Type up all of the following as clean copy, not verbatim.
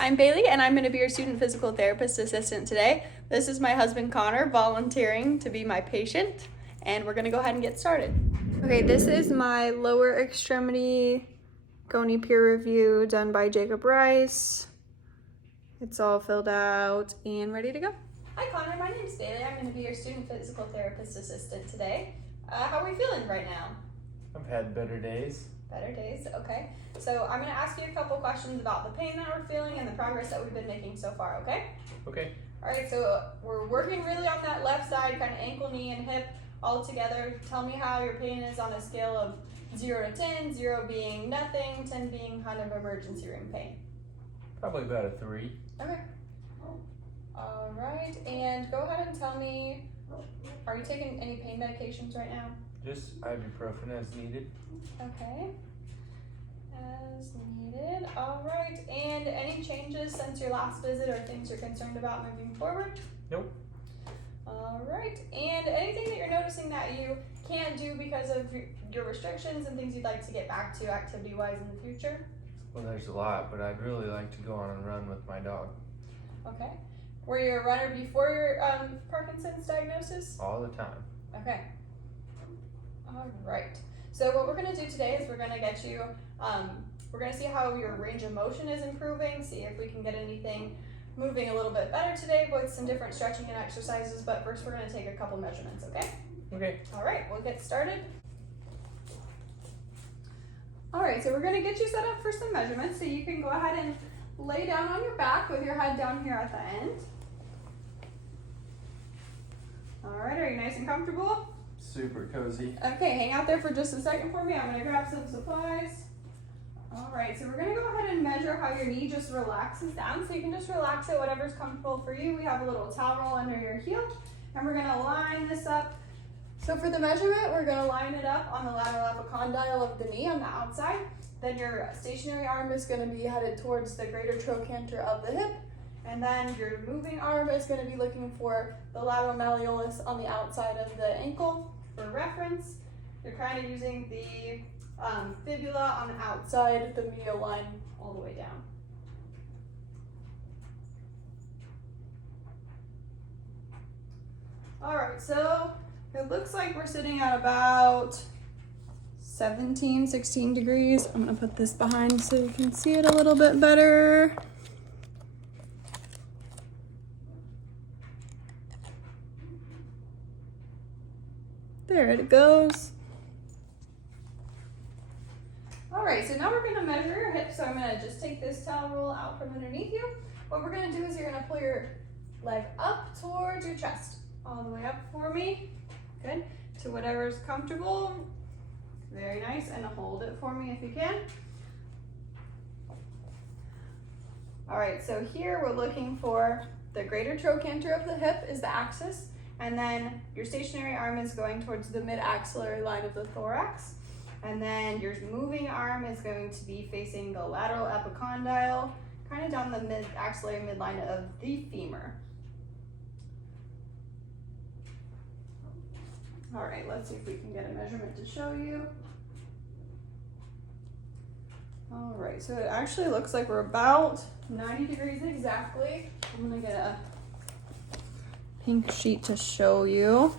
I'm Bailey and I'm going to be your student physical therapist assistant today. This is my husband Connor volunteering to be my patient, and we're going to go ahead and get started. Okay, this is my lower extremity Goni peer review done by Jacob Rice. It's all filled out and ready to go. Hi Connor, my name's Bailey. I'm going to be your student physical therapist assistant today. How are we feeling right now? I've had better days. Better days, okay. So I'm gonna ask you a couple questions about the pain that we're feeling and the progress that we've been making so far, okay? Okay. All right, so we're working really on that left side, kind of ankle, knee, and hip all together. Tell me how your pain is on a scale of 0 to 10, 0 being nothing, 10 being kind of emergency room pain. Probably about a 3. Okay. All right, and go ahead and tell me, are you taking any pain medications right now? Just ibuprofen as needed. Okay. As needed. All right. And any changes since your last visit or things you're concerned about moving forward? Nope. All right. And anything that you're noticing that you can't do because of your restrictions and things you'd like to get back to activity-wise in the future? Well, there's a lot, but I'd really like to go on a run with my dog. Okay. Were you a runner before your Parkinson's diagnosis? All the time. Okay. All right. So what we're going to do today is we're going to get you, we're going to see how your range of motion is improving, see if we can get anything moving a little bit better today with some different stretching and exercises. But first we're going to take a couple measurements, okay? Okay. All right, we'll get started. All right, so we're going to get you set up for some measurements. So you can go ahead and lay down on your back with your head down here at the end. All right, are you nice and comfortable? Super cozy. Okay, hang out there for just a second for me. I'm gonna grab some supplies. All right, so we're gonna go ahead and measure how your knee just relaxes down. So you can just relax it, whatever's comfortable for you. We have a little towel roll under your heel, and we're gonna line this up. So for the measurement, we're gonna line it up on the lateral epicondyle of the knee on the outside. Then your stationary arm is gonna be headed towards the greater trochanter of the hip. And then your moving arm is going to be looking for the lateral malleolus on the outside of the ankle. For reference, you're kind of using the fibula on the outside, the medial line all the way down. All right, so it looks like we're sitting at about 17, 16 degrees. I'm going to put this behind so you can see it a little bit better. There it goes. All right, so now we're gonna measure your hips. So I'm gonna just take this towel roll out from underneath you. What we're gonna do is you're gonna pull your leg up towards your chest, all the way up for me. Good, to whatever's comfortable. Very nice, and hold it for me if you can. All right, so here we're looking for the greater trochanter of the hip is the axis. And then your stationary arm is going towards the mid-axillary line of the thorax. And then your moving arm is going to be facing the lateral epicondyle, kind of down the mid-axillary midline of the femur. All right, let's see if we can get a measurement to show you. All right, so it actually looks like we're about 90 degrees exactly. I'm gonna get a pink sheet to show you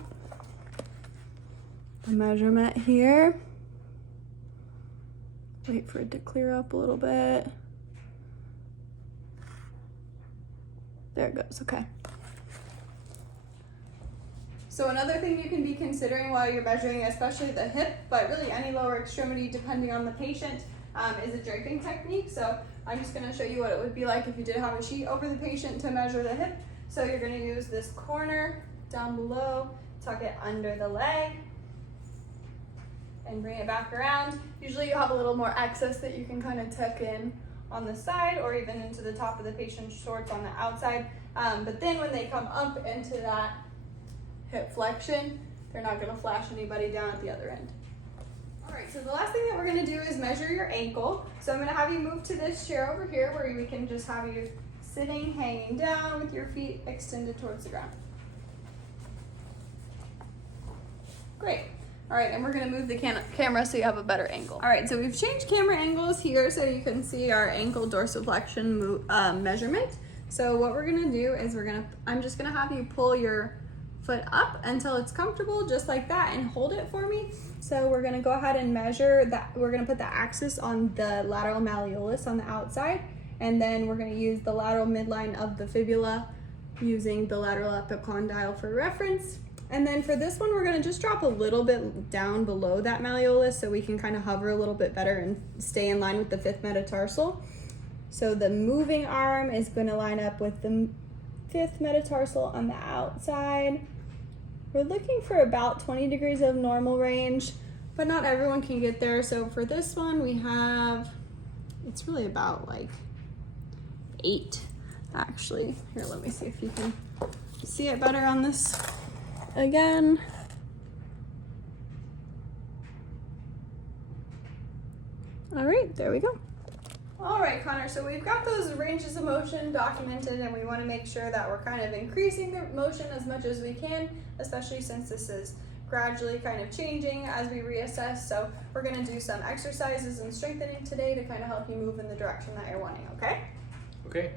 the measurement here. Wait for it to clear up a little bit. There it goes, okay. So another thing you can be considering while you're measuring, especially the hip, but really any lower extremity depending on the patient, is a draping technique. So I'm just gonna show you what it would be like if you did have a sheet over the patient to measure the hip. So you're going to use this corner down below, tuck it under the leg, and bring it back around. Usually you have a little more excess that you can kind of tuck in on the side or even into the top of the patient's shorts on the outside. But then when they come up into that hip flexion, they're not going to flash anybody down at the other end. All right, so the last thing that we're going to do is measure your ankle. So I'm going to have you move to this chair over here where we can just have you sitting, hanging down with your feet extended towards the ground. Great. All right, and we're gonna move the camera so you have a better angle. All right, so we've changed camera angles here so you can see our ankle dorsiflexion measurement. So what we're gonna do is I'm just gonna have you pull your foot up until it's comfortable, just like that, and hold it for me. So we're gonna go ahead and measure that. We're gonna put the axis on the lateral malleolus on the outside, and then we're gonna use the lateral midline of the fibula using the lateral epicondyle for reference. And then for this one, we're gonna just drop a little bit down below that malleolus so we can kind of hover a little bit better and stay in line with the 5th metatarsal. So the moving arm is gonna line up with the 5th metatarsal on the outside. We're looking for about 20 degrees of normal range, but not everyone can get there. So for this one, it's really about like 8, actually. Here, let me see if you can see it better on this again. All right, there we go. All right, Connor, so we've got those ranges of motion documented, and we want to make sure that we're kind of increasing the motion as much as we can, especially since this is gradually kind of changing as we reassess. So we're going to do some exercises and strengthening today to kind of help you move in the direction that you're wanting, okay? Okay.